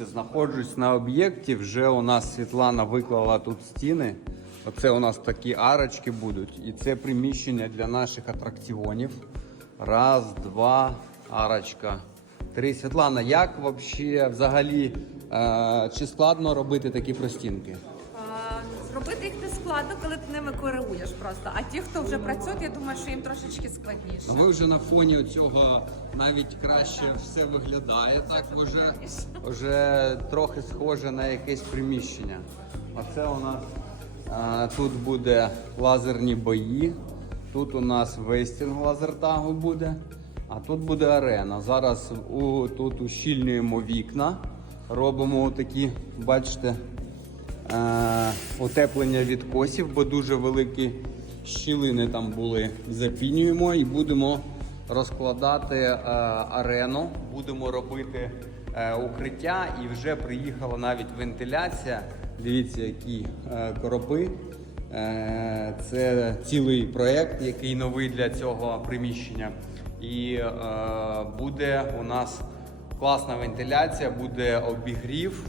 Дивіться, знаходжусь на об'єкті. Вже у нас Світлана виклала тут стіни. Оце у нас такі арочки будуть. І це приміщення для наших атракціонів. Раз, два, арочка. Три. Світлана, як взагалі, взагалі, е, чи складно робити такі простінки? А, їх не складно, коли ти ними керуєш просто. А ті, хто вже працюють, я думаю, що їм трошечки складніше. Ви вже на фоні цього навіть краще все виглядає. Так вже, вже трохи схоже на якесь приміщення. Оце у нас а, тут буде лазерні бої. Тут у нас вестінг лазертагу буде, а тут буде арена. Зараз у, тут ущільнюємо вікна, робимо такі, бачите, е, утеплення відкосів, бо дуже великі щілини там були. Запінюємо і будемо розкладати е, арену, будемо робити е, укриття і вже приїхала навіть вентиляція. Дивіться, які коропи. Це цілий проєкт, який новий для цього приміщення. І буде у нас класна вентиляція, буде обігрів.